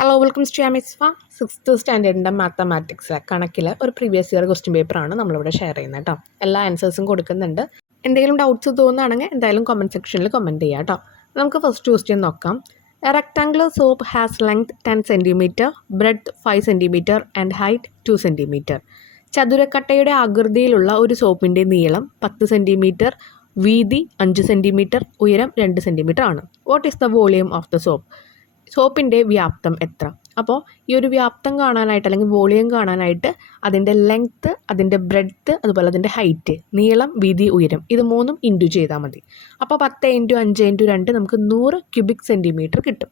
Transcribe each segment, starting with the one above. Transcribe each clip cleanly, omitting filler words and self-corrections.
Hello welcome to എമിസ്ഫ sixth സ്റ്റാൻഡേർഡിൻ്റെ മാത്തമാറ്റിക്സിലെ കണക്കിലെ ഒരു previous year question പേപ്പറാണ് നമ്മളിവിടെ ഷെയർ ചെയ്യുന്നത് കേട്ടോ. എല്ലാ ആൻസേഴ്സും കൊടുക്കുന്നുണ്ട്. എന്തെങ്കിലും ഡൗട്ട്സ് തോന്നുകയാണെങ്കിൽ എന്തായാലും കമൻറ്റ് സെക്ഷനിൽ കമൻറ്റ് ചെയ്യാം കേട്ടോ. നമുക്ക് ഫസ്റ്റ് ക്വസ്റ്റ്യൻ നോക്കാം. A rectangular soap has length 10 centimetre, breadth 5 centimetre and height 2 centimetre. ചതുരക്കട്ടയുടെ ആകൃതിയിലുള്ള ഒരു സോപ്പിൻ്റെ നീളം 10 സെൻറ്റിമീറ്റർ, വീതി 5 സെൻറ്റിമീറ്റർ, ഉയരം 2 സെൻറ്റിമീറ്റർ ആണ്. What is the volume of the soap? സോപ്പിൻ്റെ വ്യാപ്തം എത്ര? അപ്പോൾ ഈ ഒരു വ്യാപ്തം കാണാനായിട്ട് അല്ലെങ്കിൽ വോളിയം കാണാനായിട്ട് അതിൻ്റെ ലെങ്ത്ത്, അതിൻ്റെ ബ്രെഡ്ത്ത്, അതുപോലെ അതിൻ്റെ ഹൈറ്റ്, നീളം, വീതി, ഉയരം, ഇത് മൂന്നും ഇൻറ്റു ചെയ്താൽ മതി. അപ്പോൾ 10 × 5 × 2 നമുക്ക് 100 ക്യൂബിക് സെൻറ്റിമീറ്റർ കിട്ടും.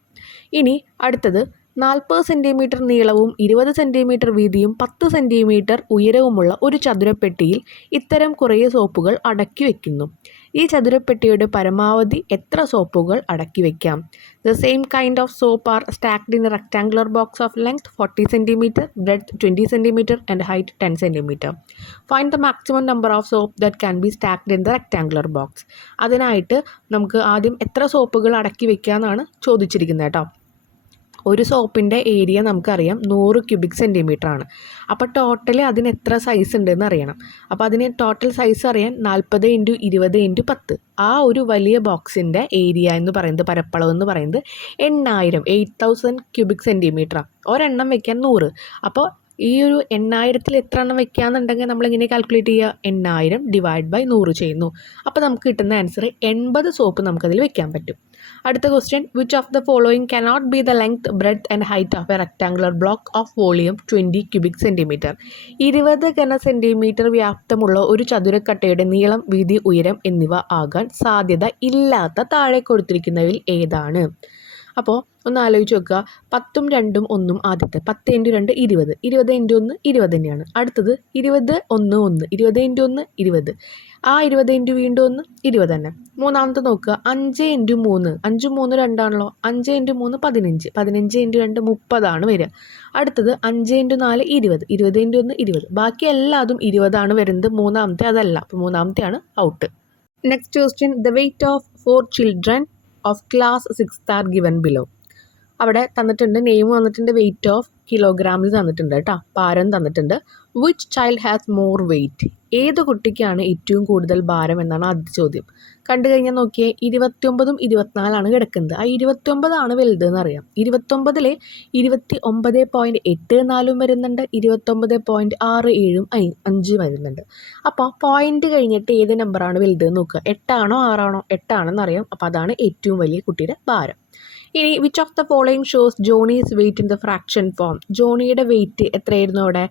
ഇനി അടുത്തത് 40 സെൻറ്റിമീറ്റർ നീളവും 20 സെൻറ്റിമീറ്റർ വീതിയും 10 സെൻറ്റിമീറ്റർ ഉയരവുമുള്ള ഒരു ചതുരപ്പെട്ടിയിൽ ഇത്തരം കുറേ സോപ്പുകൾ അടക്കി വയ്ക്കുന്നു. ഈ ചതുരപ്പെട്ടിയുടെ പരമാവധി എത്ര സോപ്പുകൾ അടക്കി വയ്ക്കാം? The same kind of soap are stacked in a rectangular box of length 40 centimetre, breadth 20 centimetre and height 10 centimetre. Find the maximum number of soap that can be stacked in the rectangular box. അതിനായിട്ട് നമുക്ക് ആദ്യം എത്ര സോപ്പുകൾ അടക്കി വയ്ക്കാമെന്നാണ് ചോദിച്ചിരിക്കുന്നത് കേട്ടോ. ഒരു സോപ്പിൻ്റെ area നമുക്കറിയാം 100 ക്യൂബിക് സെൻറ്റിമീറ്റർ ആണ്. അപ്പോൾ ടോട്ടൽ അതിന് എത്ര സൈസ് ഉണ്ടെന്ന് അറിയണം. അപ്പോൾ അതിന് ടോട്ടൽ സൈസ് അറിയാൻ 40 × 20 × 10, ആ ഒരു വലിയ ബോക്സിൻ്റെ ഏരിയ എന്ന് പറയുന്നത്, പരപ്പളവ് എന്ന് പറയുന്നത് 8000 ക്യൂബിക് സെൻറ്റിമീറ്ററാണ്. ഒരെണ്ണം വയ്ക്കാൻ 100. അപ്പോൾ ഈ ഒരു 8000-ൽ എത്ര എണ്ണം വെക്കുകയെന്നുണ്ടെങ്കിൽ നമ്മളിങ്ങനെ കാൽക്കുലേറ്റ് ചെയ്യുക, 8000 / 100 ചെയ്യുന്നു. അപ്പോൾ നമുക്ക് കിട്ടുന്ന ആൻസർ 80 സോപ്പ് നമുക്കതിൽ വെക്കാൻ പറ്റും. അടുത്ത question, which of the following cannot be the length, breadth and height of a rectangular block of volume 20 cubic centimetre. 20 ഘന സെൻറ്റിമീറ്റർ വ്യാപ്തമുള്ള ഒരു ചതുരക്കട്ടയുടെ നീളം, വീതി, ഉയരം എന്നിവ ആകാൻ സാധ്യത ഇല്ലാത്ത താഴെ കൊടുത്തിരിക്കുന്നവയിൽ ഏതാണ്? അപ്പോൾ ഒന്ന് ആലോചിച്ച് നോക്കുക. 10ഉം 2ഉം 1ഉം ആദ്യത്തെ 10 × 2 20, 20 × 1 20 തന്നെയാണ്. അടുത്തത് 20 1 1, 20 × 1 20, ആ 20 × വീണ്ടും 1 20 തന്നെ. മൂന്നാമത്തെ നോക്കുക, 5 × 3, 5 3 2 ആണല്ലോ, 5 × 3 15, 15 × 2 30 ആണ് വരിക. അടുത്തത് 5 × 4 20, 20 × 1 20, ബാക്കി എല്ലാതും 20 ആണ് വരുന്നത്. മൂന്നാമത്തെ അതല്ല, അപ്പോൾ മൂന്നാമത്തെയാണ് out. Next question, the weight of 4 children of class 6th are given below. അവിടെ തന്നിട്ടുണ്ട്, നെയിം തന്നിട്ടുണ്ട്, വെയ്റ്റ് ഓഫ് കിലോഗ്രാമിൽ തന്നിട്ടുണ്ട് കേട്ടോ, ഭാരം തന്നിട്ടുണ്ട്. Which child has more weight? ഏത് കുട്ടിക്കാണ് ഏറ്റവും കൂടുതൽ ഭാരം എന്നാണ് ആദ്യത്തെ ചോദ്യം. കണ്ടു കഴിഞ്ഞാൽ നോക്കിയേ, 29ഉം 24ആണ് കിടക്കുന്നത്. ആ 29ആണ് വലുത് എന്നറിയാം. 29-ൽ 29.84 വരുന്നുണ്ട്, 29.67 5 വരുന്നുണ്ട്. അപ്പോൾ പോയിന്റ് കഴിഞ്ഞിട്ട് ഏത് നമ്പറാണ് വലുത് നോക്കുക. 8 ആണോ 6 ആണോ? 8 ആണെന്നറിയാം. അപ്പോൾ അതാണ് ഏറ്റവും വലിയ കുട്ടിയുടെ ഭാരം. ഇനി which of the following shows Johnny's weight in the fraction form? ജോണിയുടെ വെയ്റ്റ് എത്രയായിരുന്നു അവിടെ?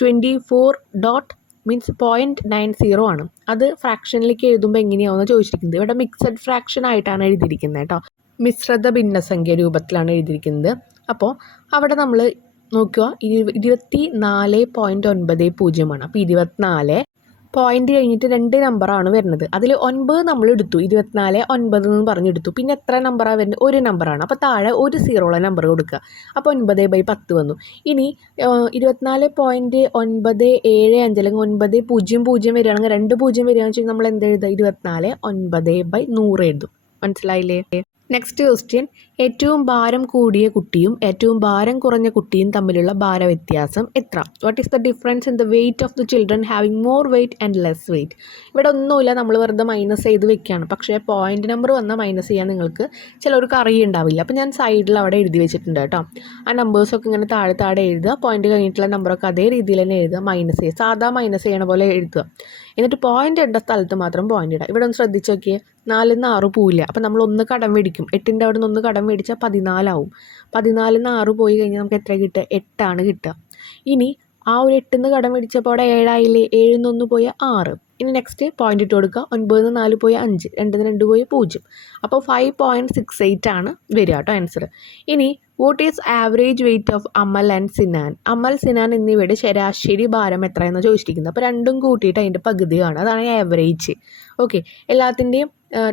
24.90 ആണ്. അത് ഫ്രാക്ഷനിലേക്ക് എഴുതുമ്പോൾ എങ്ങനെയാണെന്ന് ചോദിച്ചിരിക്കുന്നത്. ഇവിടെ മിക്സഡ് ഫ്രാക്ഷൻ ആയിട്ടാണ് എഴുതിയിരിക്കുന്നത് കേട്ടോ, മിശ്രിത ഭിന്നസംഖ്യ രൂപത്തിലാണ് എഴുതിയിരിക്കുന്നത്. അപ്പോൾ അവിടെ നമ്മൾ നോക്കുക, 24.90 ആണ്. അപ്പോൾ 24 പോയിന്റ് കഴിഞ്ഞിട്ട് 2 നമ്പറാണ് വരുന്നത്. അതിൽ 9 നമ്മൾ എടുത്തു, 24 9 എന്ന് പറഞ്ഞെടുത്തു. പിന്നെ എത്ര നമ്പറാണ് വരുന്നത്? ഒരു നമ്പറാണ്. അപ്പോൾ താഴെ ഒരു 0 നമ്പർ കൊടുക്കുക. അപ്പോൾ 9/10 വന്നു. ഇനി 24.975 അല്ലെങ്കിൽ 900 വരികയാണെങ്കിൽ 2 0 വരികയാണെന്ന് വെച്ചാൽ നമ്മൾ എന്ത് എഴുതുക? 24 9/100 എഴുതും. മനസ്സിലായില്ലേ? നെക്സ്റ്റ് ക്വസ്റ്റ്യൻ, ഏറ്റവും ഭാരം കൂടിയ കുട്ടിയും ഏറ്റവും ഭാരം കുറഞ്ഞ കുട്ടിയും തമ്മിലുള്ള ഭാര വ്യത്യാസം എത്ര? What is the difference in the weight of the children having more weight and less weight? ഇവിടെ ഒന്നുമില്ല, നമ്മൾ വെറുതെ മൈനസ് ചെയ്ത് വെക്കുകയാണ്. പക്ഷേ പോയിന്റ് നമ്പർ വന്നാൽ മൈനസ് ചെയ്യാൻ നിങ്ങൾക്ക് ചിലർക്ക് അറിയുണ്ടാവില്ല. അപ്പോൾ ഞാൻ സൈഡിൽ അവിടെ എഴുതി വെച്ചിട്ടുണ്ട് കേട്ടോ. ആ നമ്പേഴ്സൊക്കെ ഇങ്ങനെ താഴെ താഴെ എഴുതുക, പോയിന്റ് കഴിഞ്ഞിട്ടുള്ള നമ്പറൊക്കെ അതേ രീതിയിൽ തന്നെ എഴുതുക, മൈനസ് ചെയ്യുക, സാധാ മൈനസ് ചെയ്യണ പോലെ എഴുതുക. എന്നിട്ട് പോയിന്റ് ഇടേണ്ട സ്ഥലത്ത് മാത്രം പോയിന്റ് ഇടുക. ഇവിടെ ഒന്ന് ശ്രദ്ധിച്ച് നോക്കിയേ, 4 ൽ 6 പോവില്ല. അപ്പോൾ നമ്മൾ 1 കടം മേടിക്കും. 8ൻ്റെ അവിടെ നിന്ന് 1 കടം മേടിച്ചാൽ 14 ആവും. 14 ൽ 6 പോയി കഴിഞ്ഞാൽ നമുക്ക് എത്ര കിട്ടുക? 8 ആണ് കിട്ടുക. ഇനി ആ ഒരു 8 കടം മേടിച്ചപ്പോൾ അവിടെ 7 ആയില്ലേ? 7 1 പോയ 6. ഇനി നെക്സ്റ്റ് പോയിന്റ് ഇട്ട് കൊടുക്കുക. 9 4 പോയ 5, 2 2 പോയ 0. അപ്പോൾ 5.68 ആണ് വരിക കേട്ടോ ആൻസർ. ഇനി what is average weight of Amal and Sinan? Amal, Sinan എന്നിവയുടെ ശരാശരി ഭാരം എത്രയെന്ന് ചോദിച്ചിരിക്കുന്നത്. അപ്പോൾ രണ്ടും കൂട്ടിയിട്ട് അതിൻ്റെ പകുതിയാണ്, അതാണ് ആവറേജ്. ഓക്കെ, എല്ലാത്തിൻ്റെയും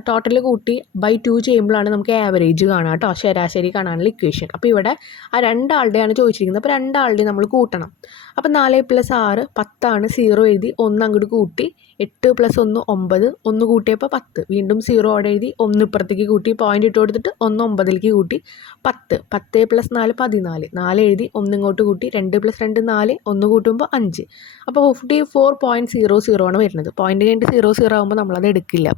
ടോട്ടൽ കൂട്ടി ബൈ 2 ചെയ്യുമ്പോഴാണ് നമുക്ക് ആവറേജ് കാണുക കേട്ടോ, ശരാശരി കാണാനുള്ള ഇക്വേഷൻ. അപ്പോൾ ഇവിടെ ആ രണ്ടാളുടെയാണ് ചോദിച്ചിരിക്കുന്നത്. അപ്പോൾ രണ്ടാളുടെ നമ്മൾ കൂട്ടണം. അപ്പോൾ 4 + 6 10 0 എഴുതി 1 അങ്ങോട്ട് കൂട്ടി 8 + 1 9 1 കൂട്ടിയപ്പോൾ 10 വീണ്ടും 0 അവിടെ എഴുതി 1 ഇപ്പുറത്തേക്ക് കൂട്ടി പോയിന്റ് ഇട്ട് കൊടുത്തിട്ട് 1 9ലേക്ക് കൂട്ടി 10 10 + 4 14 4 എഴുതി 1 ഇങ്ങോട്ട് കൂട്ടി 2 + 2 4 1 കൂട്ടുമ്പോൾ 5. അപ്പോൾ 54.00 ആണ് വരുന്നത്. പോയിന്റ് കഴിഞ്ഞിട്ട് 00 ആകുമ്പോൾ നമ്മളത് എടുക്കില്ല.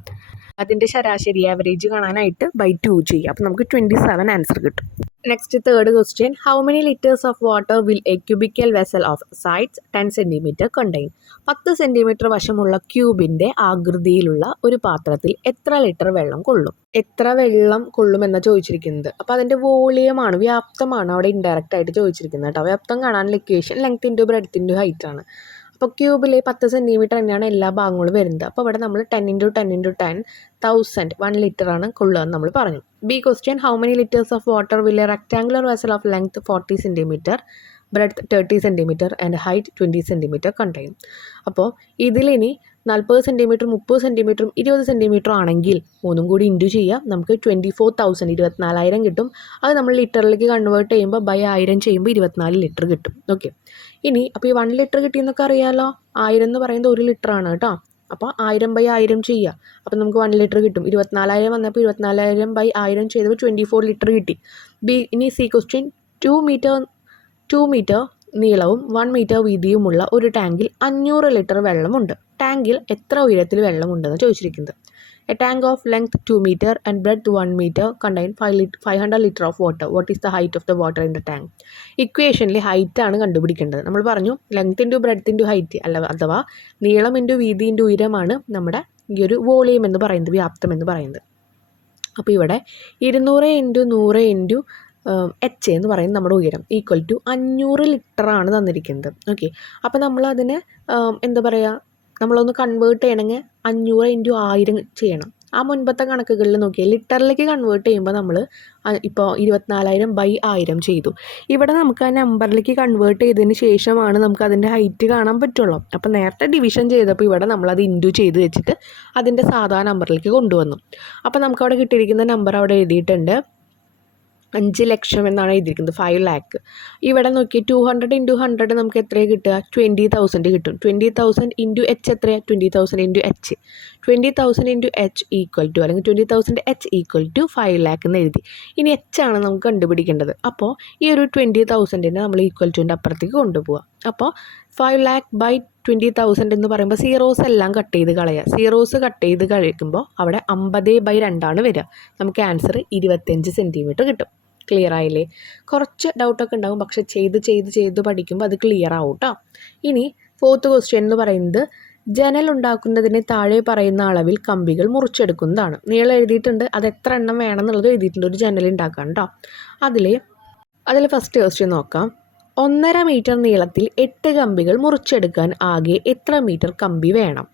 അതിൻ്റെ ശരാശരി ആവറേജ് കാണാനായിട്ട് ബൈ 2 ചെയ്യുക. അപ്പോൾ നമുക്ക് 27 ആൻസർ കിട്ടും. Next third question, how many litres of water will a cubical vessel of sides 10 centimetre contain? 10 centimetre വശമുള്ള ക്യൂബിൻ്റെ ആകൃതിയിലുള്ള ഒരു പാത്രത്തിൽ എത്ര ലിറ്റർ വെള്ളം കൊള്ളും? എത്ര വെള്ളം കൊള്ളും എന്നാണ് ചോദിച്ചിരിക്കുന്നത്. അപ്പോൾ അതിൻ്റെ വോളിയമാണ്, വ്യാപ്തമാണ് അവിടെ ഇൻഡയറക്റ്റ് ആയിട്ട് ചോദിച്ചിരിക്കുന്നത് കേട്ടോ. വ്യാപ്തം കാണാനുള്ള equation length into breadth into height ആണ്. അപ്പോൾ ക്യൂബിൽ 10 സെൻറ്റിമീറ്റർ തന്നെയാണ് എല്ലാ ഭാഗങ്ങളും വരുന്നത്. അപ്പോൾ ഇവിടെ നമ്മൾ 10 × 10 × 10 1000 1 ലിറ്റർ ആണ് കൊള്ളുക എന്ന് നമ്മൾ പറഞ്ഞു. B question, how many litres of water will A rectangular vessel of length 40 centimetre breadth 30 centimetre and height 20 centimetre contain? അപ്പോൾ ഇതിലിനി 40 സെൻറ്റിമീറ്റർ 30 സെൻറ്റിമീറ്ററും 20 സെൻറ്റിമീറ്ററും ആണെങ്കിൽ മൂന്നും കൂടി ഇൻറ്റു ചെയ്യാം, നമുക്ക് 24,000 24,000 കിട്ടും. അത് നമ്മൾ ലിറ്ററിലേക്ക് കൺവേർട്ട് ചെയ്യുമ്പോൾ ബൈ 1000 ചെയ്യുമ്പോൾ 24 ലിറ്റർ കിട്ടും. ഓക്കെ, ഇനി അപ്പോൾ ഈ 1 ലിറ്റർ കിട്ടിയെന്നൊക്കെ അറിയാമല്ലോ. 1000 എന്ന് പറയുന്നത് 1 ലിറ്റർ ആണ് കേട്ടോ. അപ്പോൾ 1000 × 1000 ചെയ്യുക, അപ്പോൾ നമുക്ക് 1 ലിറ്റർ കിട്ടും. 24,000 വന്നപ്പോൾ 24,000 / 1000 ചെയ്തപ്പോൾ 24 ലിറ്റർ കിട്ടി. ബി ഇനി സി ക്വസ്റ്റ്യൻ, 2 മീറ്റർ നീളവും 1 മീറ്റർ വീതിയുമുള്ള ഒരു ടാങ്കിൽ 500 ലിറ്റർ വെള്ളമുണ്ട്. ടാങ്കിൽ എത്ര ഉയരത്തിൽ വെള്ളമുണ്ടെന്ന് ചോദിച്ചിരിക്കുന്നത്. A tank of length 2 metre and breadth 1 metre contain 500 litre of water. What is the height of the water in the tank? ഇക്വേഷനിൽ ഹൈറ്റ് ആണ് കണ്ടുപിടിക്കേണ്ടത്. നമ്മൾ പറഞ്ഞു length into breadth into height അഥവാ നീളം ഇൻറ്റു വീതി ഇൻറ്റു ഉയരമാണ് നമ്മുടെ ഈ ഒരു വോളിയം എന്ന് പറയുന്നത്, വ്യാപ്തം എന്ന് പറയുന്നത്. അപ്പോൾ ഇവിടെ 200 × 100 × h എന്ന് പറയുന്നത് നമ്മുടെ ഉയരം ഈക്വൽ ടു 500 ലിറ്ററാണ് തന്നിരിക്കുന്നത്. ഓക്കെ, അപ്പോൾ നമ്മളതിനെ എന്താ പറയുക, നമ്മളൊന്ന് കൺവേർട്ട് ചെയ്യണമെങ്കിൽ 500 × 1000 ചെയ്യണം. ആ മുൻപത്തെ കണക്കുകളിൽ നോക്കിയാൽ ലിറ്ററിലേക്ക് കൺവേർട്ട് ചെയ്യുമ്പോൾ നമ്മൾ ഇപ്പോൾ 24,000 / 1000 ചെയ്തു. ഇവിടെ നമുക്ക് ആ നമ്പറിലേക്ക് കൺവേർട്ട് ചെയ്തതിന് ശേഷമാണ് നമുക്ക് അതിൻ്റെ ഹൈറ്റ് കാണാൻ പറ്റുള്ളൂ. അപ്പോൾ നേരത്തെ ഡിവിഷൻ ചെയ്തപ്പോൾ ഇവിടെ നമ്മളത് ഇൻറ്റു ചെയ്ത് വെച്ചിട്ട് അതിൻ്റെ സാധാ നമ്പറിലേക്ക് കൊണ്ടുവന്നു. അപ്പോൾ നമുക്കവിടെ കിട്ടിയിരിക്കുന്ന നമ്പർ അവിടെ എഴുതിയിട്ടുണ്ട് 5 ലക്ഷം എന്നാണ് എഴുതിയിരിക്കുന്നത്, 5 lakh. ഇവിടെ നോക്കി 200 × 100 നമുക്ക് എത്രയാണ് കിട്ടുക? 20,000 കിട്ടും. 20,000 × h എത്രയാണ്? 20,000 × h. 20,000 × h ഈക്വൽ ടു അല്ലെങ്കിൽ 20,000 h ഈക്വൽ ടു 5 lakh എന്ന് എഴുതി. ഇനി h ആണ് നമുക്ക് കണ്ടുപിടിക്കേണ്ടത്. അപ്പോൾ ഈ ഒരു 20,000 നമ്മൾ ഈക്വൽ ടുവിൻ്റെ അപ്പുറത്തേക്ക് കൊണ്ടുപോകുക. അപ്പോൾ 5 lakh / 20,000 എന്ന് പറയുമ്പോൾ സീറോസ് എല്ലാം കട്ട് ചെയ്ത് കളയുക. സീറോസ് കട്ട് ചെയ്ത് കഴിക്കുമ്പോൾ അവിടെ 50/2 വരിക. നമുക്ക് ആൻസർ 25 സെൻറ്റിമീറ്റർ കിട്ടും. ക്ലിയർ ആയില്ലേ? കുറച്ച് ഡൗട്ടൊക്കെ ഉണ്ടാകും, പക്ഷെ ചെയ്ത് പഠിക്കുമ്പോൾ അത് ക്ലിയർ ആവും കേട്ടോ. ഇനി ഫോർത്ത് ക്വസ്റ്റ്യൻ എന്ന് പറയുന്നത്, ജനൽ ഉണ്ടാക്കുന്നതിന് താഴെ പറയുന്ന അളവിൽ കമ്പികൾ മുറിച്ചെടുക്കുന്നതാണ്. നീളം എഴുതിയിട്ടുണ്ട്, അത് എത്ര എണ്ണം വേണം എന്നുള്ളത് എഴുതിയിട്ടുണ്ട് ഒരു ജനൽ ഉണ്ടാക്കാൻ കേട്ടോ. അതിൽ ഫസ്റ്റ് ക്വസ്റ്റ്യൻ നോക്കാം. 1.5 മീറ്റർ നീളത്തിൽ 8 കമ്പികൾ മുറിച്ചെടുക്കാൻ ആകെ എത്ര മീറ്റർ കമ്പി വേണം?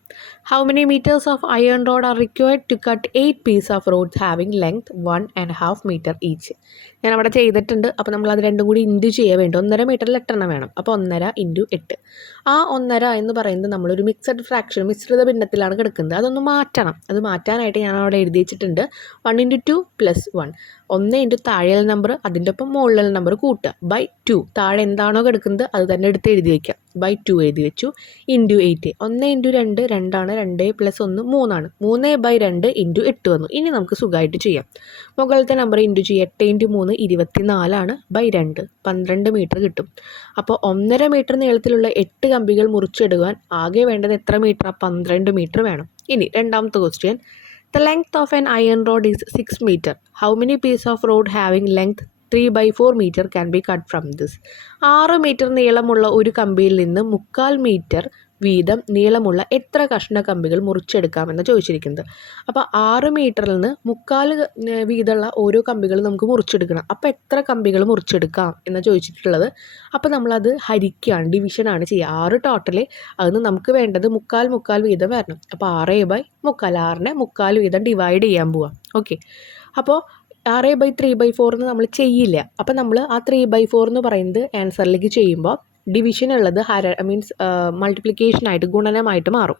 How many metres of iron rod are required to cut 8 piece of rods having length 1.5 metre each? ഞാൻ അവിടെ ചെയ്തിട്ടുണ്ട്. അപ്പോൾ നമ്മൾ അത് രണ്ടും കൂടി ഇൻറ്റു ചെയ്യാൻ വേണ്ടി 1.5 മീറ്ററിൽ 8 എണ്ണം വേണം. അപ്പോൾ 1.5 × 8. ആ 1.5 എന്ന് പറയുന്നത് നമ്മളൊരു മിക്സഡ് ഫ്രാക്ഷൻ, മിശ്രിത ഭിന്നത്തിലാണ് കിടക്കുന്നത്. അതൊന്ന് മാറ്റണം. അത് മാറ്റാനായിട്ട് ഞാൻ അവിടെ എഴുതി വെച്ചിട്ടുണ്ട് 1 × 2 + 1. 1 × താഴെയുള്ള നമ്പർ അതിൻ്റെ ഒപ്പം മുകളിലുള്ള നമ്പർ കൂട്ടുക ബൈ 2. താഴെ എന്താണോ കിടക്കുന്നത് അത് തന്നെ എടുത്ത് എഴുതി വയ്ക്കുക. ബൈ 2 എഴുതി വെച്ചു. ഇൻറ്റു 8. 1 × 2 2 ആണ്. 2 + 1 3 ആണ്. 3/2 × 8 വന്നു. ഇനി നമുക്ക് സുഖമായിട്ട് ചെയ്യാം. മുകളിലത്തെ നമ്പർ ഇൻറ്റു ചെയ്യുക. 8 × 3 24 ആണ്. ബൈ 2 12 മീറ്റർ കിട്ടും. അപ്പോൾ 1.5 മീറ്റർ നീളത്തിലുള്ള 8 കമ്പികൾ മുറിച്ചെടുക്കാൻ ആകെ വേണ്ടത് എത്ര മീറ്റർ? 12 മീറ്റർ വേണം. ഇനി രണ്ടാമത്തെ question, the length of an iron rod is 6 meter. How many pieces of road having length 3/4 meter can be cut from this? 6 metre നീളമുള്ള ഒരു കമ്പിയിൽ നിന്ന് 3/4 മീറ്റർ വീതം നീളമുള്ള എത്ര കഷ്ണ കമ്പികൾ മുറിച്ചെടുക്കാമെന്ന് ചോദിച്ചിരിക്കുന്നത്. അപ്പോൾ 6 മീറ്ററിൽ നിന്ന് 3/4 വീതമുള്ള ഓരോ കമ്പികൾ നമുക്ക് മുറിച്ചെടുക്കണം. അപ്പോൾ എത്ര കമ്പികൾ മുറിച്ചെടുക്കാം എന്ന് ചോദിച്ചിട്ടുള്ളത്. അപ്പോൾ നമ്മളത് ഹരിക്കുകയാണ്, ഡിവിഷനാണ് ചെയ്യുക. 6 ടോട്ടൽ, അതിന് നമുക്ക് വേണ്ടത് 3/4 വീതം വരണം. അപ്പോൾ 6/3 6നെ 3/4 വീതം ഡിവൈഡ് ചെയ്യാൻ പോവാം. ഓക്കെ, അപ്പോൾ 6/3/4 എന്ന് നമ്മൾ ചെയ്യില്ല. അപ്പോൾ നമ്മൾ ആ 3/4 എന്ന് പറയുന്നത് ആൻസറിലേക്ക് ചെയ്യുമ്പോൾ ഡിവിഷൻ ഉള്ളത് മീൻസ് മൾട്ടിപ്ലിക്കേഷനായിട്ട് ഗുണനമായിട്ട് മാറും.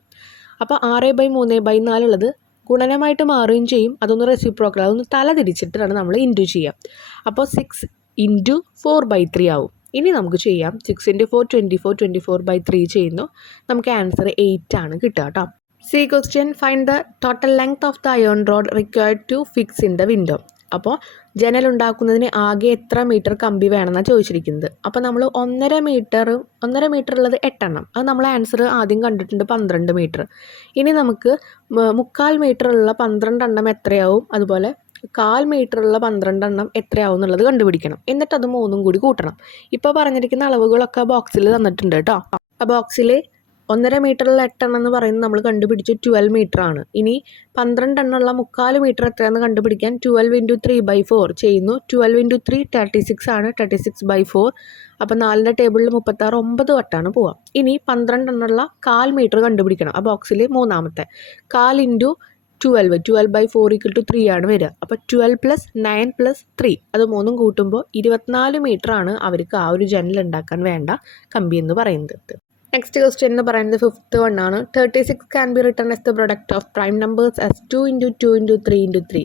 അപ്പോൾ 6/3/4 ഉള്ളത് ഗുണനമായിട്ട് മാറുകയും ചെയ്യും. അതൊന്ന് റെസിപ്രോക്കൽ, അതൊന്ന് തല തിരിച്ചിട്ടാണ് നമ്മൾ ഇൻറ്റു ചെയ്യുക. അപ്പോൾ 6 × 4/3 ആവും. ഇനി നമുക്ക് ചെയ്യാം 6 × 4 24, 24/3 ചെയ്യുന്നു. നമുക്ക് ആൻസർ 8 ആണ് കിട്ടുക കേട്ടോ. C question, find the total length of the iron rod required to fix in the window. അപ്പോൾ ജനൽ ഉണ്ടാക്കുന്നതിന് ആകെ എത്ര മീറ്റർ കമ്പി വേണമെന്നാണ് ചോദിച്ചിരിക്കുന്നത്. അപ്പോൾ നമ്മൾ 1.5 മീറ്റർ ഉള്ളത് 8 എണ്ണം. അത് നമ്മൾ ആൻസർ ആദ്യം കണ്ടിട്ടുണ്ട് 12 മീറ്റർ. ഇനി നമുക്ക് 3/4 മീറ്ററുള്ള 12 എണ്ണം എത്രയാവും, അതുപോലെ 1/4 മീറ്ററുള്ള 12 എണ്ണം എത്രയാവും എന്നുള്ളത് കണ്ടുപിടിക്കണം. എന്നിട്ട് അത് 3ഉം കൂടി കൂട്ടണം. ഇപ്പോൾ പറഞ്ഞിരിക്കുന്ന അളവുകളൊക്കെ ബോക്സിൽ തന്നിട്ടുണ്ട് കേട്ടോ. ആ ബോക്സിൽ 1.5 മീറ്ററുള്ള 8 എണ്ണം എന്ന് പറയുന്നത് നമ്മൾ കണ്ടുപിടിച്ച് 12 മീറ്റർ ആണ്. ഇനി 12 എണ്ണമുള്ള 3/4 മീറ്റർ എത്രയാണെന്ന് കണ്ടുപിടിക്കാൻ 12 × 3/4 ചെയ്യുന്നു. 12 × 3 36 ആണ്, 36/4. അപ്പോൾ 4ൻ്റെ ടേബിളിൽ 36 9 വട്ടമാണ് പോവുക. ഇനി 12 എണ്ണമുള്ള 1/4 മീറ്റർ കണ്ടുപിടിക്കണം. ആ ബോക്സിൽ മൂന്നാമത്തെ 1/4 × 12, 12/4 = 3 ആണ് വരിക. അപ്പോൾ 12 + 9 + 3 അത് 3ഉം കൂട്ടുമ്പോൾ 24 മീറ്ററാണ് അവർക്ക് ആ ഒരു ജനൽ ഉണ്ടാക്കാൻ വേണ്ട കമ്പി എന്ന് പറയുന്നത്. നെക്സ്റ്റ് ക്വസ്റ്റ്യൻ എന്ന് പറയുന്നത് 5th one ആണ്. 36 can be written S the product of prime numbers as 2 × 2 × 3 × 3.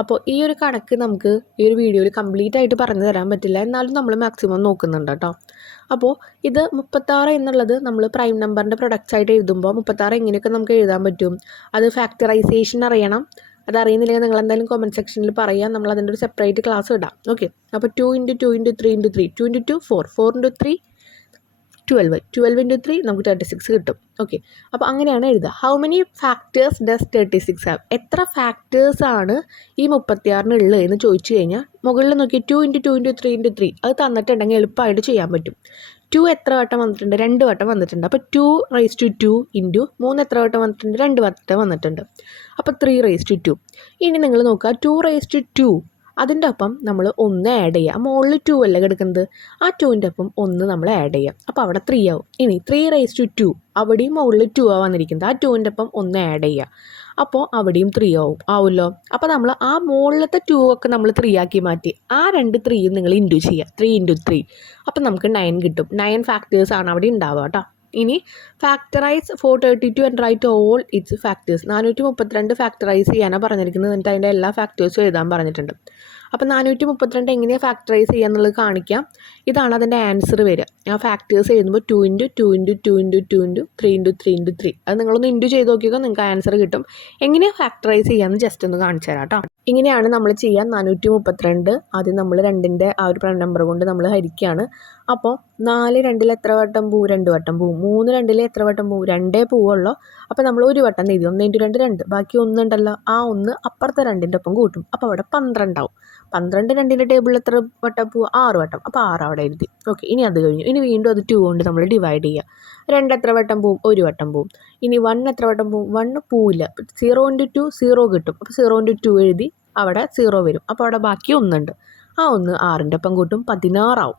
അപ്പോൾ ഈ ഒരു കണക്ക് നമുക്ക് ഈ ഒരു വീഡിയോയിൽ കംപ്ലീറ്റ് ആയിട്ട് പറഞ്ഞു തരാൻ പറ്റില്ല, എന്നാലും നമ്മൾ മാക്സിമം നോക്കുന്നുണ്ട് കേട്ടോ. അപ്പോൾ ഇത് 36 എന്നുള്ളത് നമ്മൾ പ്രൈം നമ്പറിൻ്റെ പ്രൊഡക്റ്റ്സ് ആയിട്ട് എഴുതുമ്പോൾ 36 എങ്ങനെയൊക്കെ നമുക്ക് എഴുതാൻ പറ്റും. അത് ഫാക്ടറൈസേഷൻ അറിയണം. അത് അറിയുന്നില്ലെങ്കിൽ നിങ്ങൾ എന്തായാലും കമൻറ്റ് സെക്ഷനിൽ പറയാം, നമ്മൾ അതിൻ്റെ ഒരു സെപ്പറേറ്റ് ക്ലാസ് ഇടാം. ഓക്കെ, അപ്പോൾ 2 × 2 × 3 × 3, 2 × 2 4, 4 × 3 12, 12 × 3 നമുക്ക് 36 കിട്ടും. ഓക്കെ, അപ്പോൾ അങ്ങനെയാണ് എഴുതുക. How many factors does 36 have? എത്ര ഫാക്ടേഴ്സാണ് ഈ 36 ഉള്ളത് എന്ന് ചോദിച്ചു കഴിഞ്ഞാൽ മുകളിൽ നോക്കി 2 × 2 × 3 × 3 അത് തന്നിട്ടുണ്ടെങ്കിൽ എളുപ്പമായിട്ട് ചെയ്യാൻ പറ്റും. 2 എത്ര വട്ടം വന്നിട്ടുണ്ട്? 2 വട്ടം വന്നിട്ടുണ്ട്. അപ്പോൾ 2^2 × 3 എത്ര വട്ടം വന്നിട്ടുണ്ട്? 2 വട്ടം വന്നിട്ടുണ്ട്. അപ്പോൾ 3^2. ഇനി നിങ്ങൾ നോക്കുക 2^2 അതിൻ്റെ ഒപ്പം നമ്മൾ 1 ആഡ് ചെയ്യുക. മുകളിൽ 2 അല്ലേ കിടക്കുന്നത്, ആ 2ൻ്റെ ഒപ്പം 1 നമ്മൾ ആഡ് ചെയ്യുക. അപ്പോൾ അവിടെ 3 ആവും. ഇനി 3^2 അവിടെയും മുകളിൽ 2 ആണ് വന്നിരിക്കുന്നത്, ആ 2ൻ്റെ ഒപ്പം 1 ആഡ് ചെയ്യുക. അപ്പോൾ അവിടെയും 3 ആവുമല്ലോ. അപ്പോൾ നമ്മൾ ആ മുകളിലത്തെ 2 ഒക്കെ നമ്മൾ 3 ആക്കി മാറ്റി, ആ 2 3യും നിങ്ങൾ ഇൻറ്റു ചെയ്യുക. 3 × 3 അപ്പോൾ നമുക്ക് 9 കിട്ടും. 9 ഫാക്ടേഴ്സാണ് അവിടെ ഉണ്ടാവുക കേട്ടോ. ഇനി factorise 432 and write all its factors. 432 factorise ചെയ്യാനാണ് പറഞ്ഞിരിക്കുന്നത്. എന്നിട്ട് അതിൻ്റെ എല്ലാ ഫാക്ടേഴ്സും എഴുതാൻ പറഞ്ഞിട്ടുണ്ട്. അപ്പോൾ 432 എങ്ങനെയാണ് ഫാക്ടറൈസ് ചെയ്യുക എന്നുള്ളത് കാണിക്കാം. ഇതാണ് അതിൻ്റെ ആൻസർ വരിക. ആ ഫാക്ടേഴ്സ് എഴുതുമ്പോൾ 2 × 2 × 2 × 2 × 3 × 3 × 3 അത് നിങ്ങളൊന്ന് ഇൻറ്റു ചെയ്ത് നോക്കിയോ, നിങ്ങൾക്ക് ആൻസർ കിട്ടും. എങ്ങനെയാണ് ഫാക്ടറൈസ് ചെയ്യാമെന്ന് ജസ്റ്റ് ഒന്ന് കാണിച്ചു തരാം കേട്ടോ. ഇങ്ങനെയാണ് നമ്മൾ ചെയ്യാൻ. 432 ആദ്യം നമ്മൾ 2ൻ്റെ ആ ഒരു പ്രൈം നമ്പർ കൊണ്ട് നമ്മൾ ഹരിക്കുകയാണ്. അപ്പോൾ 4 2-ൽ എത്ര വട്ടം പോവും? 2 വട്ടം പോവും. 3 2-ൽ എത്ര വട്ടം പോവും? 2 പോവുള്ളൂ. അപ്പോൾ നമ്മൾ 1 വട്ടം എഴുതി. 1 × 2 2, ബാക്കി 1 ഉണ്ടല്ലോ, ആ 1 അപ്പുറത്തെ 2ൻ്റെ ഒപ്പം കൂട്ടും. അപ്പോൾ അവിടെ 12 ആവും. 12 2ൻ്റെ ടേബിളിൽ എത്ര വട്ടം പോവും? 6 വട്ടം. അപ്പോൾ 6 അവിടെ എഴുതി. ഓക്കെ, ഇനി അത് കഴിഞ്ഞു. ഇനി വീണ്ടും അത് 2 കൊണ്ട് നമ്മൾ ഡിവൈഡ് ചെയ്യുക. 2 എത്ര വട്ടം പോവും? 1 വട്ടം പോവും. ഇനി 1 എത്ര വട്ടം പോവും? 1 പോവില്ല. 0 × 2 0 കിട്ടും. അപ്പോൾ 0 × 2 എഴുതി, അവിടെ 0 വരും. അപ്പോൾ അവിടെ ബാക്കി 1 ഉണ്ട്. ആ 1 6ൻ്റെ ഒപ്പം കൂട്ടും, 16 ആവും.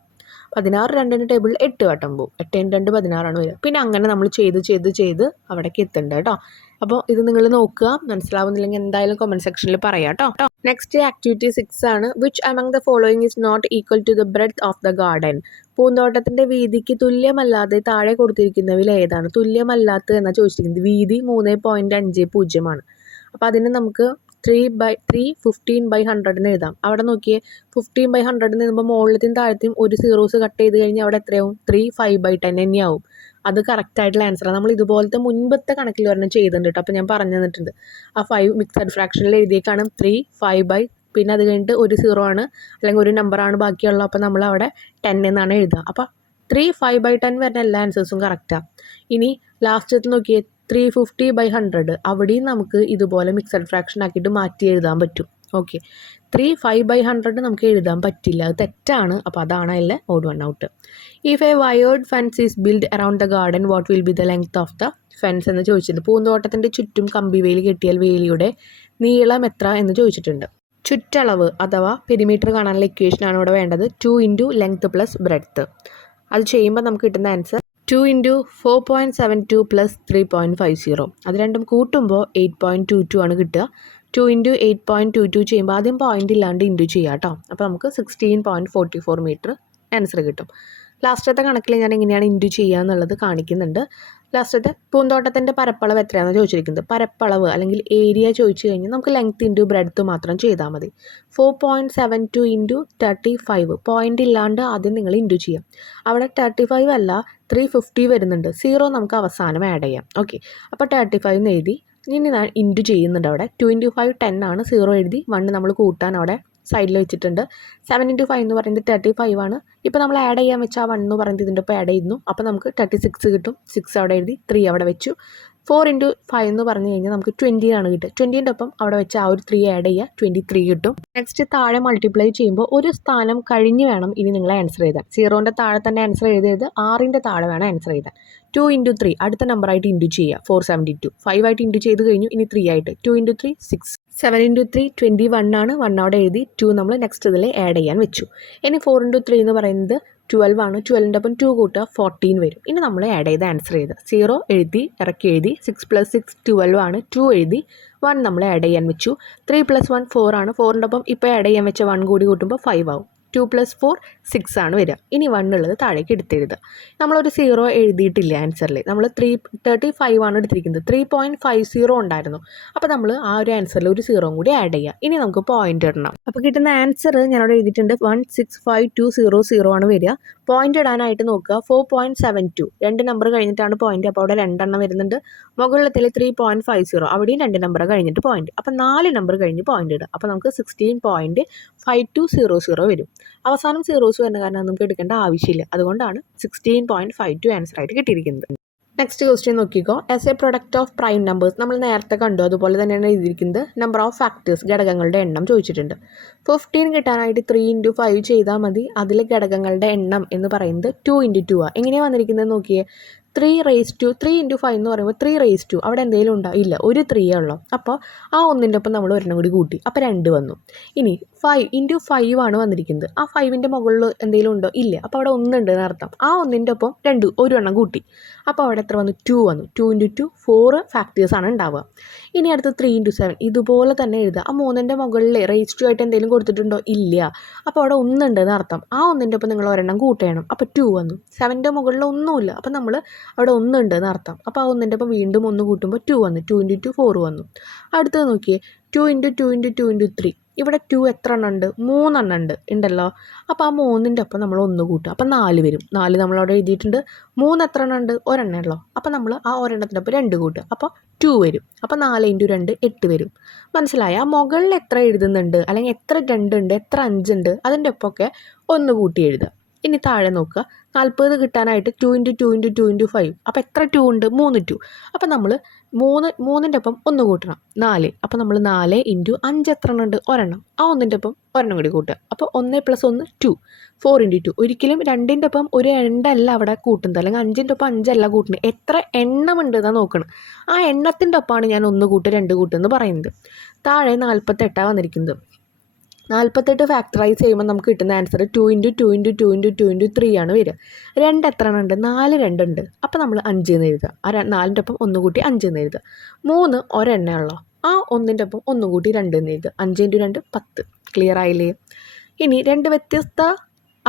16 2ൻ്റെ ടേബിളിൽ 8 വട്ടം പോവും. 8 × 2 16 ആണ് വരിക. പിന്നെ അങ്ങനെ നമ്മൾ ചെയ്ത് അവിടേക്ക് എത്തുന്നുണ്ട് കേട്ടോ. അപ്പോൾ ഇത് നിങ്ങൾ നോക്കുക, മനസ്സിലാവുന്നില്ലെങ്കിൽ എന്തായാലും കമൻറ്റ് സെക്ഷനിൽ പറയാം കേട്ടോ. നെക്സ്റ്റ് ആക്ടിവിറ്റി 6 ആണ്. Which among the following is not equal to the breadth of the garden? പൂന്തോട്ടത്തിൻ്റെ വീതിക്ക് തുല്യമല്ലാതെ താഴെ കൊടുത്തിരിക്കുന്നവയിൽ ഏതാണ്? തുല്യമല്ലാത്തത് എന്നാണ് ചോദിച്ചിരിക്കുന്നത്. വീതി 3.50 ആണ്. അപ്പോൾ അതിന് നമുക്ക് 15/100 എഴുതാം. അവിടെ നോക്കിയേ, 15/100 എഴുതുമ്പോൾ മുകളിലത്തെയും താഴത്തെയും ഒരു സീറോസ് കട്ട് ചെയ്ത് കഴിഞ്ഞാൽ അവിടെ എത്രയാവും? 3 5/10 തന്നെയാവും. അത് കറക്റ്റായിട്ടുള്ള ആൻസറാണ്. നമ്മൾ ഇതുപോലത്തെ മുൻപത്തെ കണക്കിൽ ഒരെണ്ണം ചെയ്തിട്ടുണ്ട് കേട്ടോ. അപ്പോൾ ഞാൻ പറഞ്ഞു തന്നിട്ടുണ്ട്. ആ 5 മിക്സഡ് ഫ്രാക്ഷനിൽ എഴുതിയേക്കാണ് 3 5/, പിന്നെ അത് കഴിഞ്ഞിട്ട് ഒരു 0 ആണ്, അല്ലെങ്കിൽ ഒരു നമ്പറാണ് ബാക്കിയുള്ളത്. അപ്പോൾ നമ്മൾ അവിടെ 10 എന്നാണ് എഴുതുക. അപ്പോൾ 3 5/10 വരുന്ന എല്ലാ ആൻസേഴ്സും കറക്റ്റാണ്. ഇനി ലാസ്റ്റത്തെ നോക്കിയേ, 350/100 അവിടെയും നമുക്ക് ഇതുപോലെ മിക്സഡ് ഫ്രാക്ഷൻ ആക്കിയിട്ട് മാറ്റി എഴുതാൻ പറ്റും. ഓക്കെ, 3 5/100 നമുക്ക് എഴുതാൻ പറ്റില്ല, അത് തെറ്റാണ്. അപ്പോൾ അതാണ് അതിലെ odd one out. If A wired fence is build around the garden what will be the length of the fence എന്ന് ചോദിച്ചിട്ടുണ്ട്. പൂന്തോട്ടത്തിൻ്റെ ചുറ്റും കമ്പി വേലി കെട്ടിയാൽ വേലിയുടെ നീളം എത്ര എന്ന് ചോദിച്ചിട്ടുണ്ട്. ചുറ്റളവ് അഥവാ പെരിമീറ്റർ കാണാനുള്ള ഇക്വേഷനാണ് ഇവിടെ വേണ്ടത്. 2 × ലെങ്ത് + ബ്രെഡ്ത്ത്. അത് ചെയ്യുമ്പോൾ നമുക്ക് കിട്ടുന്ന ആൻസർ 2 × 4.72 + 3.50. അത് രണ്ടും കൂട്ടുമ്പോൾ 8.22 ആണ് കിട്ടുക. 2 × 8.22 ചെയ്യുമ്പോൾ ആദ്യം പോയിൻ്റ് ഇല്ലാണ്ട് ഇൻറ്റു ചെയ്യുക കേട്ടോ. അപ്പോൾ നമുക്ക് 16.44 മീറ്റർ ആൻസർ കിട്ടും. ലാസ്റ്റത്തെ കണക്കിൽ ഞാൻ എങ്ങനെയാണ് ഇൻറ്റു ചെയ്യുക എന്നുള്ളത് കാണിക്കുന്നുണ്ട്. ലാസ്റ്റത്തെ പൂന്തോട്ടത്തിൻ്റെ പരപ്പളവ് എത്രയാണെന്ന് ചോദിച്ചിരിക്കുന്നത്. പരപ്പളവ് അല്ലെങ്കിൽ ഏരിയ ചോദിച്ചു കഴിഞ്ഞാൽ നമുക്ക് ലെങ്ത് ഇൻറ്റു ബ്രെഡ്ത്ത് മാത്രം ചെയ്താൽ മതി. 4.72 ഇൻറ്റു 35 പോയിൻ്റ് ഇല്ലാണ്ട് ആദ്യം നിങ്ങൾ ഇൻറ്റു ചെയ്യാം. അവിടെ 35 അല്ല 350 വരുന്നുണ്ട്. 0 നമുക്ക് അവസാനം ആഡ് ചെയ്യാം. ഓക്കെ, അപ്പോൾ 35 എന്ന് എഴുതി. ഇനി ഞാൻ ഇൻറ്റു ചെയ്യുന്നുണ്ട്. അവിടെ 2 ഇൻറ്റു 5 10 ആണ്. 0 എഴുതി. 1 നമ്മൾ കൂട്ടാൻ അവിടെ സൈഡിൽ വെച്ചിട്ടുണ്ട്. 7 ഇൻറ്റു 5 എന്ന് പറയുന്നത് 35 ആണ്. ഇപ്പോൾ നമ്മൾ ആഡ് ചെയ്യാൻ വെച്ച ആ 1 എന്ന് പറയുന്നത് ഇതിൻ്റെ ഒപ്പം ആഡ് ചെയ്യുന്നു. അപ്പോൾ നമുക്ക് 36 കിട്ടും. 6 അവിടെ എഴുതി, 3 അവിടെ വെച്ചു. 4 ഇൻറ്റു 5 എന്ന് പറഞ്ഞു കഴിഞ്ഞാൽ നമുക്ക് 20 ആണ് കിട്ടുക. 20ൻ്റെ ഒപ്പം അവിടെ വെച്ച് ആ ഒരു 3 ആഡ് ചെയ്യുക, 23 കിട്ടും. നെക്സ്റ്റ് താഴെ മൾട്ടിപ്ലൈ ചെയ്യുമ്പോൾ ഒരു സ്ഥാനം കഴിഞ്ഞ് വേണം ഇനി നിങ്ങൾ ആൻസർ എഴുതാൻ. 0ൻ്റെ താഴെ തന്നെ ആൻസർ എഴുതിയത് 6ൻ്റെ താഴെ വേണം ആൻസർ എഴുതാൻ. 2 ഇൻറ്റു 3 അടുത്ത നമ്പറായിട്ട് ഇൻറ്റു ചെയ്യുക. 472 5 ആയിട്ട് ഇൻറ്റു ചെയ്ത് കഴിഞ്ഞു. ഇനി 3 ആയിട്ട് 2 ഇൻറ്റു 3 6. 7 ഇൻറ്റു 3 21 ആണ്. 1 അവിടെ എഴുതി. 2 നമ്മൾ നെക്സ്റ്റ് ഇതിൽ ആഡ് ചെയ്യാൻ വെച്ചു. ഇനി 4 ഇൻറ്റു 3 എന്ന് പറയുന്നത് 12 ആണ്. 12ൻ്റെ ഒപ്പം 2 കൂട്ടുക, 14 വരും. ഇനി നമ്മൾ ആഡ് ചെയ്ത് ആൻസർ ചെയ്ത് 0 എഴുതി, ഇറക്കി എഴുതി. 6 + 6 12 ആണ്. 2 എഴുതി. 1 നമ്മൾ ആഡ് ചെയ്യാൻ വെച്ചു. 3 + 1 4 ആണ്. 4ൻ്റെ ഒപ്പം ഇപ്പോൾ ആഡ് ചെയ്യാൻ വെച്ച 1 കൂടി കൂട്ടുമ്പോൾ 5 ആവും. 2 + 4 6 ആണ് വരിക. ഇനി 1 ഉള്ളത് താഴേക്ക് എടുത്തെഴുതുക. നമ്മളൊരു 0 എഴുതിയിട്ടില്ല ആൻസറിൽ. നമ്മൾ 35 ആണ് എടുത്തിരിക്കുന്നത്. 3.50 ഉണ്ടായിരുന്നു. അപ്പോൾ നമ്മൾ ആ ഒരു ആൻസറിൽ ഒരു 0 കൂടി ആഡ് ചെയ്യുക. ഇനി നമുക്ക് പോയിന്റ് ഇടണം. അപ്പോൾ കിട്ടുന്ന ആൻസർ ഞാനവിടെ എഴുതിയിട്ടുണ്ട്. 165,200 ആണ് വരിക. പോയിന്റ് ഇടാനായിട്ട് നോക്കുക. 4.72 2 നമ്പർ കഴിഞ്ഞിട്ടാണ് പോയിന്റ്. അപ്പോൾ അവിടെ 2 എണ്ണം വരുന്നുണ്ട്. മുകളിലത്തിൽ 3.50 അവിടെയും 2 നമ്പർ കഴിഞ്ഞിട്ട് പോയിന്റ്. അപ്പോൾ 4 നമ്പർ കഴിഞ്ഞ് പോയിന്റ് ഇടുക. അപ്പോൾ നമുക്ക് 16.5200 വരും. അവസാനം സീറോസ് വരുന്ന കാരണം നമുക്ക് എടുക്കേണ്ട ആവശ്യമില്ല. അതുകൊണ്ടാണ് 16.52 ആൻസർ ആയിട്ട് കിട്ടിയിരിക്കുന്നത്. നെക്സ്റ്റ് ക്വസ്റ്റ്യൻ നോക്കിക്കോ. As A product of prime numbers നമ്മൾ നേരത്തെ കണ്ടു, അതുപോലെ തന്നെയാണ് എഴുതിയിരിക്കുന്നത്. നമ്പർ ഓഫ് ഫാക്ടേഴ്സ് ഘടകങ്ങളുടെ എണ്ണം ചോദിച്ചിട്ടുണ്ട്. 15 കിട്ടാനായിട്ട് 3 ഇൻറ്റു 5 ചെയ്താൽ മതി. അതിൽ ഘടകങ്ങളുടെ എണ്ണം എന്ന് പറയുന്നത് 2 ഇൻറ്റു 2 ആണ്. എങ്ങനെയാണ് വന്നിരിക്കുന്നത് നോക്കിയേ. 3 ഇൻറ്റു 5 എന്ന് പറയുമ്പോൾ 3 അവിടെ എന്തെങ്കിലും ഉണ്ടോ? ഇല്ല, ഒരു 3 ഉള്ളൂ. അപ്പോൾ ആ ഒന്നിൻ്റെ ഒപ്പം നമ്മൾ ഒരെണ്ണം കൂടി കൂട്ടി, അപ്പോൾ 2 വന്നു. ഇനി 5 ഇൻറ്റു 5 ആണ് വന്നിരിക്കുന്നത്. ആ 5ൻ്റെ മുകളിൽ എന്തെങ്കിലും ഉണ്ടോ? ഇല്ല, അപ്പോൾ അവിടെ 1 ഉണ്ട് എന്നർത്ഥം. ആ ഒന്നിൻ്റെ ഒപ്പം 2 ഒരു എണ്ണം കൂട്ടി, അപ്പോൾ അവിടെ എത്ര വന്നു? 2 വന്നു. 2 ഇൻറ്റു 2 4 ഫാക്ടേഴ്സാണ് ഉണ്ടാവുക. ഇനി അടുത്ത് 3 ഇൻറ്റു 7 ഇതുപോലെ തന്നെ എഴുതുക. ആ 3ൻ്റെ മുകളിൽ റേസ് ടു ആയിട്ട് എന്തെങ്കിലും കൊടുത്തിട്ടുണ്ടോ? ഇല്ല, അപ്പോൾ അവിടെ 1 ഉണ്ട് എന്നർത്ഥം. ആ ഒന്നിൻ്റെ ഒപ്പം നിങ്ങൾ ഒരെണ്ണം കൂട്ടണം, അപ്പോൾ 2 വന്നു. 7ൻ്റെ മുകളിൽ ഒന്നുമില്ല, അപ്പോൾ നമ്മൾ അവിടെ 1 ഉണ്ട് എന്നർത്ഥം. അപ്പോൾ ആ ഒന്നിൻ്റെ ഒപ്പം വീണ്ടും 1 കൂട്ടുമ്പോൾ 2 വന്നു. 2 ഇൻറ്റു 2 4 വന്നു. അടുത്തത് നോക്കിയേ. 2 ഇൻറ്റു 2 ഇൻറ്റു 2 ഇൻറ്റു 3 ഇവിടെ 2 എത്ര എണ്ണം ഉണ്ട്? 3 എണ്ണം ഉണ്ടല്ലോ. അപ്പോൾ ആ 3ൻ്റെ ഒപ്പം നമ്മൾ 1 കൂട്ടുക, അപ്പോൾ 4 വരും. 4 നമ്മളവിടെ എഴുതിയിട്ടുണ്ട്. 3 എത്ര എണ്ണം ഉണ്ട്? ഒരെണ്ണം ഉള്ളൂ. അപ്പോൾ നമ്മൾ ആ ഒരെണ്ണത്തിൻ്റെ ഒപ്പം 2 കൂട്ടുക, അപ്പോൾ 2 വരും. അപ്പോൾ 4 ഇൻറ്റു 2 8 വരും. മനസ്സിലായി? ആ മുകളിൽ എത്ര എഴുതുന്നുണ്ട്, അല്ലെങ്കിൽ എത്ര 2 ഉണ്ട്, എത്ര 5 ഉണ്ട്, അതിൻ്റെ ഒപ്പമൊക്കെ 1 കൂട്ടി എഴുതുക. ഇനി താഴെ നോക്കുക. 40 കിട്ടാനായിട്ട് 2 ഇൻറ്റു 2 ഇൻറ്റു 2 ഇൻറ്റു 5 അപ്പോൾ എത്ര 2 ഉണ്ട്? 3 2. അപ്പോൾ നമ്മൾ 3ൻ്റെ ഒപ്പം 1 കൂട്ടണം, 4. അപ്പോൾ നമ്മൾ 4 ഇൻറ്റു 5 എത്ര എണ്ണം ഉണ്ട്? ഒരെണ്ണം. ആ ഒന്നിൻ്റെ ഒപ്പം ഒരെണ്ണം കൂടി കൂട്ടുക, അപ്പോൾ 1 + 1 2. 4 ഇൻറ്റു 2 ഒരിക്കലും 2ൻ്റെ ഒപ്പം ഒരു എണ്ണല്ല അവിടെ കൂട്ടുന്നത്, അല്ലെങ്കിൽ 5ൻ്റെ ഒപ്പം 5 അല്ല കൂട്ടുന്നത്. എത്ര എണ്ണം ഉണ്ട് എന്നാണ് നോക്കണം. ആ എണ്ണത്തിൻ്റെ ഒപ്പമാണ് ഞാൻ 1 കൂട്ട് 2 കൂട്ടെന്ന് പറയുന്നത്. താഴെ 48 വന്നിരിക്കുന്നത്. 48 ഫാക്ടറൈസ് ചെയ്യുമ്പോൾ നമുക്ക് കിട്ടുന്ന answer 2 into 2 into 2 into 2 into 3 ആണ് വരിക. 2 എത്ര എണ്ണം ഉണ്ട്? 4 2 ഉണ്ട്. അപ്പോൾ നമ്മൾ 5 എന്ന് എഴുതുക. ആ 4ൻ്റെ ഒപ്പം 1 കൂട്ടി 5 എന്ന് എഴുതുക. 3 ഒരെണ്ണേ ഉള്ളൂ. ആ 1ൻ്റെ ഒപ്പം 1 കൂട്ടി 2 എന്ന് എഴുതുക. 5 ഇൻറ്റു 2 10. ക്ലിയർ ആയില്ലേ? ഇനി 2 വ്യത്യസ്ത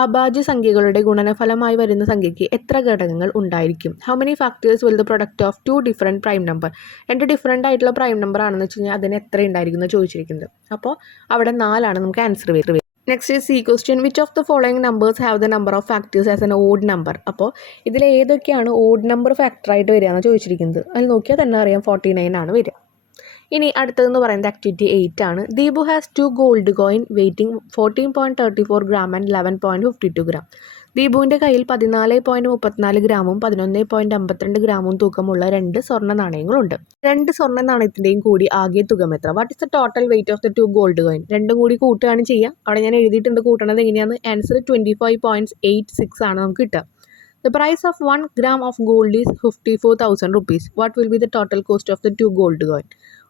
അഭാജ്യ സംഖ്യകളുടെ ഗുണനഫലമായി വരുന്ന സംഖ്യയ്ക്ക് എത്ര ഘടകങ്ങൾ ഉണ്ടായിരിക്കും? How many factors will the product of 2 different prime number? 2 different ആയിട്ടുള്ള പ്രൈം നമ്പർ ആണെന്ന് വെച്ച് കഴിഞ്ഞാൽ അതിന് എത്ര ഉണ്ടായിരിക്കുന്നു ചോദിച്ചിരിക്കുന്നത്. അപ്പോൾ അവിടെ 4 ആണ് നമുക്ക് ആൻസർ വരുന്നത്. Next C question. Which of the following numbers have the number of factors as an odd number? അപ്പോൾ ഇതിൽ ഏതൊക്കെയാണ് ഓഡ് നമ്പർ ഫാക്ടറായിട്ട് വരിക എന്ന് ചോദിച്ചിരിക്കുന്നത്. അതിൽ നോക്കിയാൽ തന്നെ അറിയാം 49 ആണ് വരിക. ഇനി അടുത്തതെന്ന് പറയുന്നത് ആക്ടിവിറ്റി 8 ആണ്. Deepu has 2 gold coin weighing 14.34 gram and 11.52 gram. ദീപുവിൻ്റെ കയ്യിൽ 14.34 ഗ്രാമും 11.52 ഗ്രാമും തൂക്കമുള്ള 2 സ്വർണ്ണ നാണയങ്ങളുണ്ട്. 2 സ്വർണ്ണ നാണയത്തിൻ്റെയും കൂടി ആകെ തുകം എത്ര? What is the total weight of the 2 gold coin? രണ്ടും കൂടി കൂട്ടുകയാണ് ചെയ്യുക. അവിടെ ഞാൻ എഴുതിയിട്ടുണ്ട് കൂട്ടണത് എങ്ങനെയാണ്. ആൻസർ 25.86 ആണ് നമുക്ക് കിട്ടുക. The price of 1 gram of gold is 54,000 rupees. What will be the total cost of the 2 gold coin?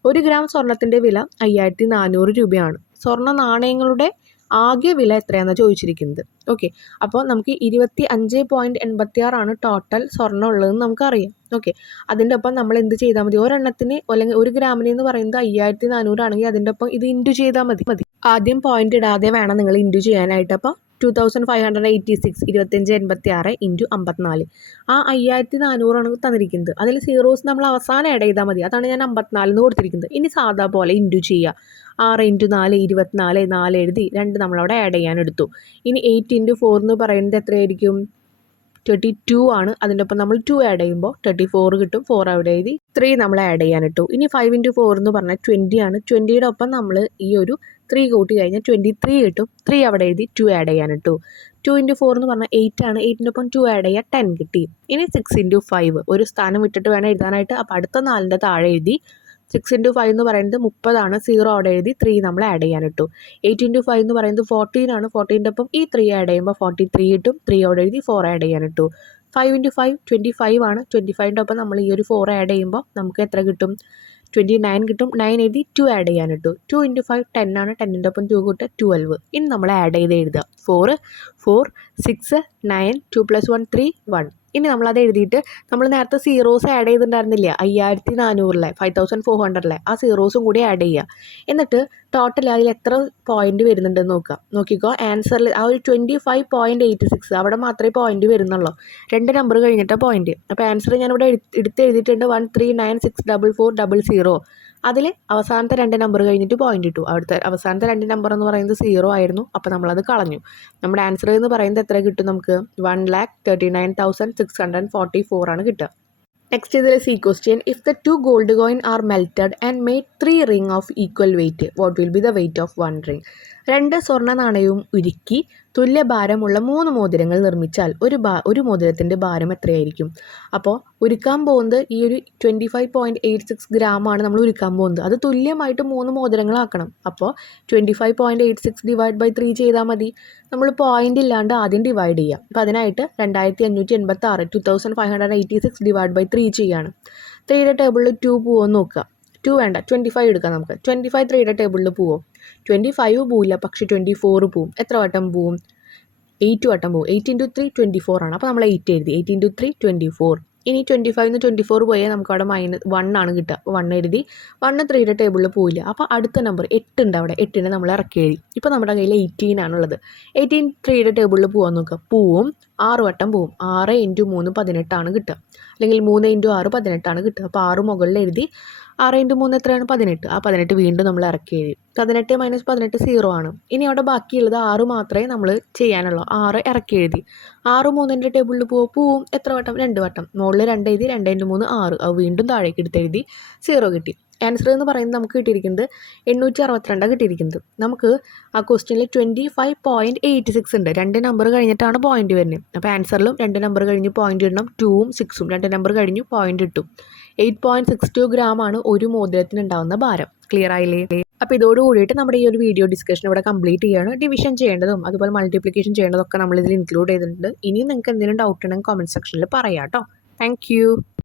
1 gram സ്വർണത്തിൻ്റെ വില 5400 രൂപയാണ്. സ്വർണ്ണ നാണയങ്ങളുടെ ആകെ വില എത്രയാണെന്ന് ചോദിച്ചിരിക്കുന്നത്. ഓക്കെ, അപ്പോൾ നമുക്ക് 25.86 ആണ് ടോട്ടൽ സ്വർണ്ണം ഉള്ളതെന്ന് നമുക്കറിയാം. ഓക്കെ, അതിൻ്റെ ഒപ്പം നമ്മൾ എന്ത് ചെയ്താൽ മതി? ഒരെണ്ണത്തിന് അല്ലെങ്കിൽ 1 ഗ്രാമിന് എന്ന് പറയുന്നത് 5400 ആണെങ്കിൽ അതിൻ്റെ ഒപ്പം ഇത് ഇൻറ്റു ചെയ്താൽ മതി. ആദ്യം പോയിന്റ് ഇടാതെ വേണം നിങ്ങൾ ഇൻറ്റു ചെയ്യാനായിട്ട്. അപ്പോൾ 2586 2586 ഇൻറ്റു 54 ആ 5400 തന്നിരിക്കുന്നത്. അതിൽ സീറോസ് നമ്മൾ അവസാനം ആഡ് ചെയ്താൽ മതി. അതാണ് ഞാൻ 54 കൊടുത്തിരിക്കുന്നത്. ഇനി സാധാ പോലെ ഇൻറ്റു ചെയ്യുക. 6 ഇൻറ്റു 4 24 4 എഴുതി 2 നമ്മളവിടെ ആഡ് ചെയ്യാൻ എടുത്തു. ഇനി 8 ഇൻറ്റു 4 എന്ന് പറയുന്നത് എത്രയായിരിക്കും? 32 ആണ്. അതിൻ്റെ ഒപ്പം നമ്മൾ 2 ആഡ് ചെയ്യുമ്പോൾ 34 കിട്ടും. 4 അവിടെ എഴുതി 3 നമ്മൾ ആഡ് ചെയ്യാനിട്ടു. ഇനി 5 ഇൻറ്റു 4 എന്ന് പറഞ്ഞാൽ 20 ആണ്. 20യുടെ ഒപ്പം നമ്മൾ ഈ ഒരു 3 കൂട്ടി കഴിഞ്ഞാൽ 23 കിട്ടും. 3 അവിടെ എഴുതി 2 ആഡ് ചെയ്യാനിട്ടു. 2 ഇൻറ്റു 4 എന്ന് പറഞ്ഞാൽ 8 ആണ്. 8ൻ്റെ ഒപ്പം 2 ആഡ് ചെയ്യാൻ 10 കിട്ടി. ഇനി 6 ഇൻറ്റു 5 ഒരു സ്ഥാനം വിട്ടിട്ട് വേണം എഴുതാനായിട്ട്. അപ്പോൾ അടുത്ത 4ൻ്റെ താഴെ എഴുതി 6 ഇൻറ്റു 5 എന്ന് പറയുന്നത് 30 ആണ്. 0 അവിടെ എഴുതി 3 നമ്മൾ ആഡ് ചെയ്യാനിട്ടു. 8 ഇൻറ്റു 5 എന്ന് പറയുന്നത് 14 ആണ്. 14ൻ്റെ ഒപ്പം ഈ 3 ആഡ് ചെയ്യുമ്പോൾ 43 കിട്ടും. 3 അവിടെ എഴുതി 4 ആഡ് ചെയ്യാനിട്ടു. 5 ഇൻറ്റു 5 25 ആണ്. 25ൻ്റെ ഒപ്പം നമ്മൾ ഈ ഒരു 4 ആഡ് ചെയ്യുമ്പോൾ നമുക്ക് എത്ര കിട്ടും? 29 കിട്ടും. 9 എഴുതി 2 ആഡ് ചെയ്യാനിട്ടു. 2 ഇൻറ്റു 5 10 ആണ്. 10ൻ്റെ ഒപ്പം 2 കൂട്ടുക 12. ഇനി നമ്മൾ ആഡ് ചെയ്ത് എഴുതുക. 4 4 6 9 2 + 1 3 1. ഇനി നമ്മളത് എഴുതിയിട്ട് നമ്മൾ നേരത്തെ സീറോസ് ആഡ് ചെയ്തിട്ടുണ്ടായിരുന്നില്ല 5400 5400 ആ സീറോസും കൂടി ആഡ് ചെയ്യുക. എന്നിട്ട് ടോട്ടൽ അതിൽ എത്ര പോയിന്റ് വരുന്നുണ്ടെന്ന് നോക്കുക. നോക്കിക്കോ ആൻസറിൽ ആ ഒരു 25.86 അവിടെ മാത്രമേ പോയിന്റ് വരുന്നുള്ളൂ. 2 നമ്പർ കഴിഞ്ഞിട്ട് പോയിന്റ്. അപ്പോൾ ആൻസർ ഞാനിവിടെ എഴുതിയിട്ടുണ്ട് 139644400. അതിൽ അവസാനത്തെ 2 നമ്പർ കഴിഞ്ഞിട്ട് പോയിന്റ് ഇട്ടു. അവിടുത്തെ അവസാനത്തെ 2 നമ്പർ എന്ന് പറയുന്നത് 0 ആയിരുന്നു. അപ്പോൾ നമ്മളത് കളഞ്ഞു. നമ്മുടെ ആൻസർ എന്ന് പറയുന്നത് എത്ര കിട്ടും നമുക്ക്? 1,39,644 ആണ് കിട്ടുക. നെക്സ്റ്റ് ഇതിൽ C question. If the 2 gold coin are melted and made 3 ring of equal weight, what will be the weight of 1 ring? 2 സ്വർണ്ണ നാണയവും ഉരുക്കി തുല്യ ഭാരമുള്ള 3 മോതിരങ്ങൾ നിർമ്മിച്ചാൽ ഒരു മോതിരത്തിൻ്റെ ഭാരം എത്രയായിരിക്കും? അപ്പോൾ ഉരുക്കാൻ പോകുന്നത് ഈ ഒരു 25.86 ഗ്രാമാണ് നമ്മൾ ഉരുക്കാൻ പോകുന്നത്. അത് തുല്യമായിട്ട് 3 മോതിരങ്ങളാക്കണം. അപ്പോൾ 25.86 ഡിവൈഡ് ബൈ 3 ചെയ്താൽ മതി. നമ്മൾ പോയിന്റ് ഇല്ലാണ്ട് ആദ്യം ഡിവൈഡ് ചെയ്യാം. അപ്പോൾ അതിനായിട്ട് 2586 2586 ഡിവൈഡ് ബൈ 3 ചെയ്യാണ്. 3യുടെ ടേബിളിൽ 2 പോവുമെന്ന് നോക്കുക. 2 വേണ്ട 25 എടുക്കാം നമുക്ക്. 25 3യുടെ ടേബിളിൽ പോവും. 25 പോവില്ല, പക്ഷേ 24 പോവും. എത്ര വട്ടം പോവും? 8 വട്ടം പോവും. 8 ഇൻറ്റു 3 24 ആണ്. അപ്പോൾ നമ്മൾ 8 എഴുതി. 8 ഇൻറ്റു 3 24. ഇനി 25 24 പോയാൽ നമുക്ക് അവിടെ -1 ആണ് കിട്ടുക. അപ്പോൾ 1 എഴുതി. 1 3യുടെ ടേബിളിൽ പോവില്ല. അപ്പോൾ അടുത്ത നമ്പർ 8 ഉണ്ട് അവിടെ. 8നെ നമ്മൾ ഇറക്കി എഴുതി. ഇപ്പോൾ നമ്മുടെ കയ്യിൽ 18 ആണുള്ളത്. 18 3യുടെ ടേബിളിൽ പോകാൻ നോക്കുക. പോവും. 6 വട്ടം പോവും. 6 ഇൻറ്റു 3 18 ആണ് കിട്ടുക. അല്ലെങ്കിൽ 3 ഇൻറ്റു 6 18 ആണ് കിട്ടുക. അപ്പോൾ 6 മുകളിൽ എഴുതി. 6 ഇൻറ്റു 3 എത്രയാണ്? 18. ആ 18 വീണ്ടും നമ്മൾ ഇറക്കി എഴുതി. 18 - 18 0 ആണ്. ഇനി അവിടെ ബാക്കിയുള്ളത് 6 മാത്രമേ നമ്മൾ ചെയ്യാനുള്ളൂ. 6 ഇറക്കി എഴുതി. 6 3ൻ്റെ ടേബിളിൽ പോവും. എത്ര വട്ടം? 2 വട്ടം. മുകളിൽ 2 എഴുതി. 2 ഇൻറ്റു 3 6. അത് വീണ്ടും താഴേക്ക് എടുത്തെഴുതി. 0 കിട്ടി. ആൻസർ എന്ന് പറയുന്നത് നമുക്ക് കിട്ടിയിരിക്കുന്നത് 862 കിട്ടിയിരിക്കുന്നത്. നമുക്ക് ആ ക്വസ്റ്റ്യനിൽ 25.86 ഉണ്ട്. 2 നമ്പർ കഴിഞ്ഞിട്ടാണ് പോയിന്റ് വരുന്നത്. അപ്പോൾ ആൻസറിലും 2 നമ്പർ കഴിഞ്ഞ് പോയിന്റ് ഇടണം. 2ഉം 6ഉം 2 നമ്പർ കഴിഞ്ഞ് പോയിന്റ് ഇട്ടു. 8.62 ഗ്രാമാണ് ഒരു മോതിരത്തിന് ഉണ്ടാകുന്ന ഭാരം. ക്ലിയർ ആയില്ലേ? അപ്പോൾ ഇതോട് കൂടിയിട്ട് നമ്മുടെ ഈ ഒരു വീഡിയോ ഡിസ്കഷൻ ഇവിടെ കംപ്ലീറ്റ് ചെയ്യാണ്. ഡിവിഷൻ ചെയ്യേണ്ടതും അതുപോലെ മൾട്ടിപ്ലിക്കേഷൻ ചെയ്യേണ്ടതൊക്കെ നമ്മളിതിൽ ഇൻക്ലൂഡ് ചെയ്തിട്ടുണ്ട്. ഇനിയും നിങ്ങൾക്ക് എന്തെങ്കിലും ഡൗട്ട് ഉണ്ടെങ്കിൽ കമൻറ്റ് സെക്ഷനിൽ പറയാം കേട്ടോ. താങ്ക്